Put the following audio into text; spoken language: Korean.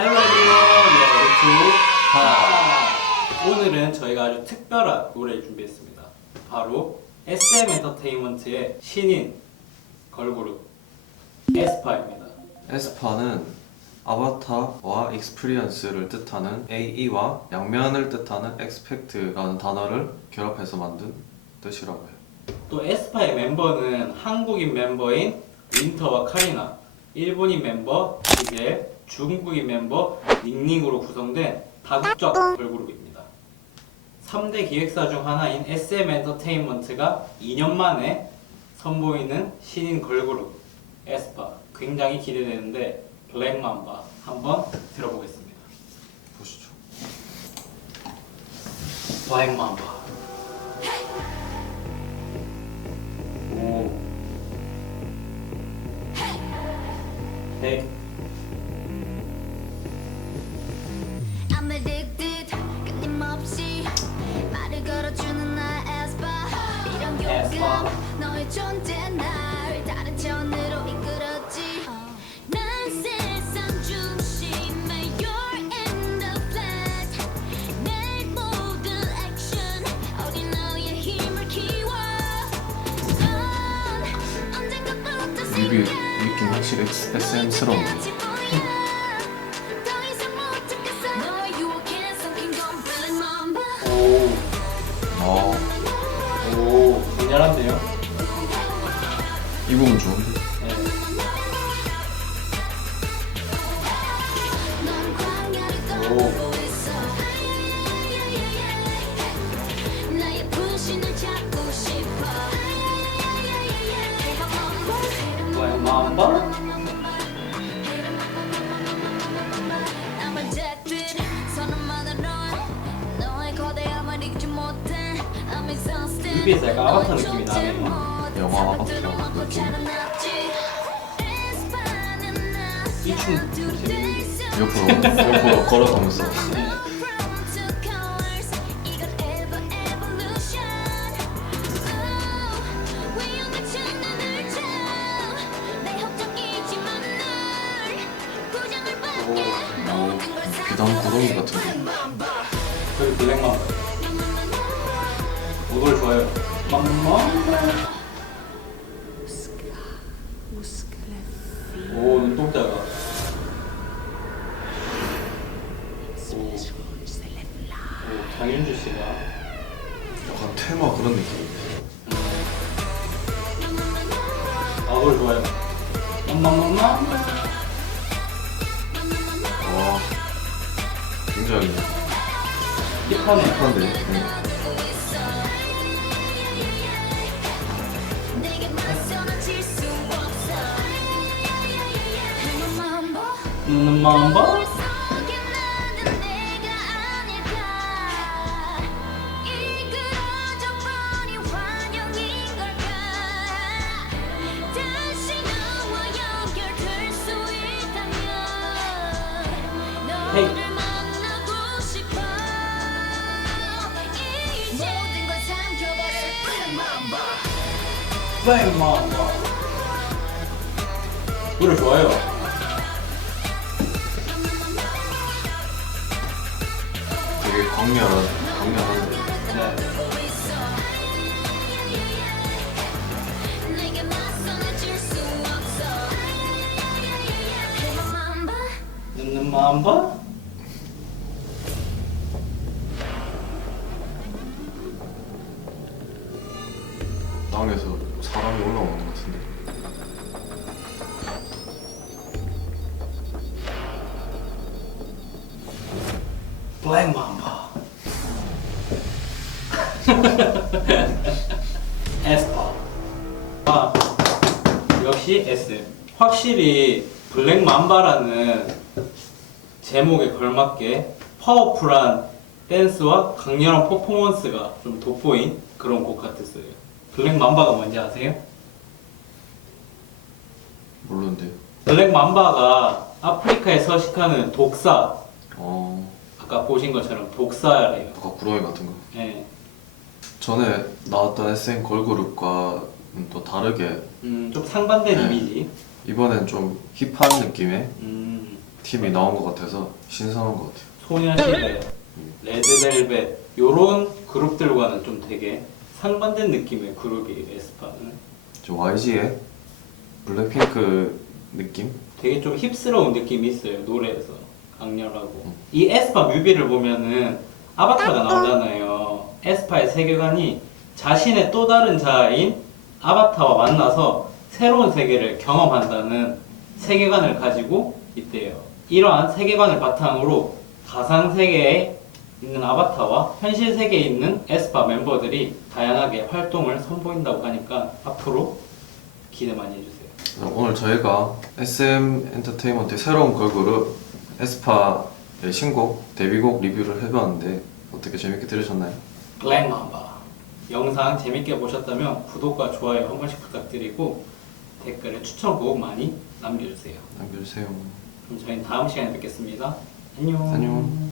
헬로 에브리원 하 오늘은 저희가 아주 특별한 노래를 준비했습니다. 바로 SM 엔터테인먼트의 신인 걸그룹 에스파입니다. 에스파는 아바타와 익스피리언스를 뜻하는 AE와 양면을 뜻하는 expect라는 단어를 결합해서 만든 뜻이라고 해요. 또 에스파의 멤버는 한국인 멤버인 윈터와 카리나, 일본인 멤버 지겔, 중국인 멤버 닝닝으로 구성된 다국적 걸그룹입니다. 3대 기획사 중 하나인 SM 엔터테인먼트가 2년 만에 선보이는 신인 걸그룹 에스파 굉장히 기대되는데 블랙맘바 한번 들어보겠습니다. 보시죠. 블랙맘바 오 네. 뮤비 느낌 확실히 SM스러운 잊지 못해 I'm exhausted 뮤비에서 약간 아바타 느낌이 나네요. 영화 아바타 느낌. 이춤. 옆으로, 옆으로 걸어가면서. 오, 비단 구덩이 같은데. 저희 블랙맘바. 이걸 좋아요. 맘마. 오, 눈동자가. 오, 오, 장윤주 씨가. 약간 테마 그런 느낌. 아, 그걸 좋아요. 맘마맘마. 와, 굉장히 힙하네. 힙한데. 네. 걸 삼켜버릴 블랙맘바. 노래 좋아요. 강렬한, 강렬한. 네. 내게 맞서는 질수 없어 그만 봐 눈은 맘바. 땅에서 사람이 올라오는 것 같은데. 블랙 맘바. 에스파. 아, 역시 SM. 확실히 블랙 맘바라는 제목에 걸맞게 파워풀한 댄스와 강렬한 퍼포먼스가 좀 돋보인 그런 곡 같았어요. 블랙 맘바가 뭔지 아세요? 모르는데. 블랙 맘바가 아프리카에 서식하는 독사, 어, 아까 보신 것처럼 독사래요. 아까 구덩이 같은 거. 예. 전에 나왔던 SM 걸그룹과는 또 다르게 음, 좀 상반된 네. 이미지. 이번엔 좀 힙한 느낌의 음, 팀이 나온 것 같아서 신선한 것 같아요. 소녀시대, 레드벨벳 요런 그룹들과는 좀 되게 상반된 느낌의 그룹이에요 에스파는 저 YG의 블랙핑크 느낌? 되게 좀 힙스러운 느낌이 있어요 노래에서 강렬하고 이 에스파 뮤비를 보면은 아바타가 나오잖아요 에스파의 세계관이 자신의 또 다른 자아인 아바타와 만나서 새로운 세계를 경험한다는 세계관을 가지고 있대요 이러한 세계관을 바탕으로 가상 세계에 있는 아바타와 현실 세계에 있는 에스파 멤버들이 다양하게 활동을 선보인다고 하니까 앞으로 기대 많이 해주세요 오늘 저희가 SM 엔터테인먼트의 새로운 걸그룹 에스파의 신곡 데뷔곡 리뷰를 해봤는데 어떻게 재밌게 들으셨나요? 블랙맘바 영상 재밌게 보셨다면 구독과 좋아요 한 번씩 부탁드리고 댓글에 추천곡 많이 남겨주세요 남겨주세요. 그럼 저희는 다음 시간에 뵙겠습니다 안녕 안녕.